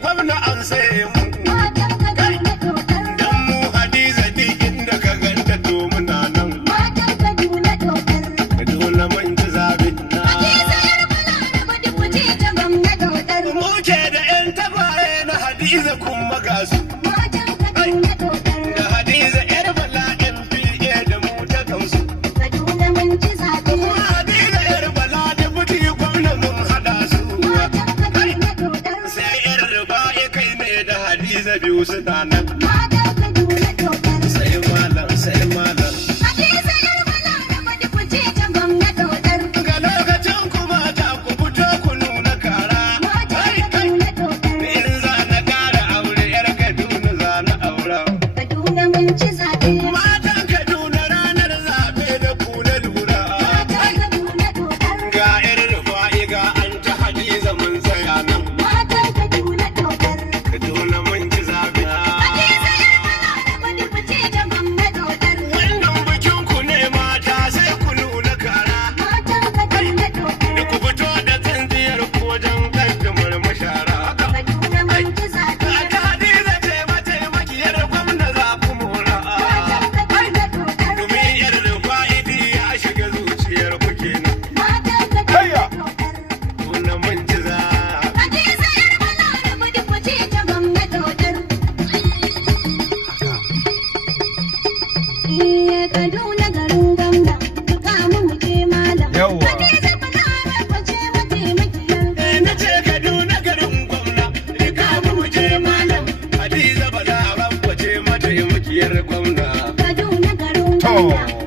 gwamna an sai mu. Dan mu Hadiza duk inda ka ganta to muna nan. Kaduna mun ci zaɓe na. Mu ke da 'yan tabaye na Hadiza kuma ga su. Da Hadiza 'yar Bala MPA da mu ta kansu. Hadiza 'yar Bala da buti gwamna mun haɗa su. Sai 'yar Rufa'i kai ne da Hadiza biyu suna nan. Sai malam, sai malam. Ga lokacin kuma ta ku fito ku nuna kara. In za na ƙara aure 'yar Kaduna za na aura. Matan Kaduna ranar zaɓe da ku na lura. Ga 'yar Rufa'i ga an ta Hadiza mun tsaya nan. Kaduna mun ci zaɓe. Wannan bikin ku ne mata sai ku nuna kara. Da ku fito da tsintsiyar ku wajen kaddamar mashara. Aka Hadiza ce mataimakiyar gwamna za ku mora. Domin 'yar Rufa'i ya shiga zuciyar ku kenan. Kaduna mun ci zaɓe. Kaduna garin gwamna, kamu mu je malam. Yawwa. Na ce Kaduna garin gwamna, rika mu je malam. Hadiza ba za a rabbace mataimakiyar gwamna. Kaduna garin To. gwamna,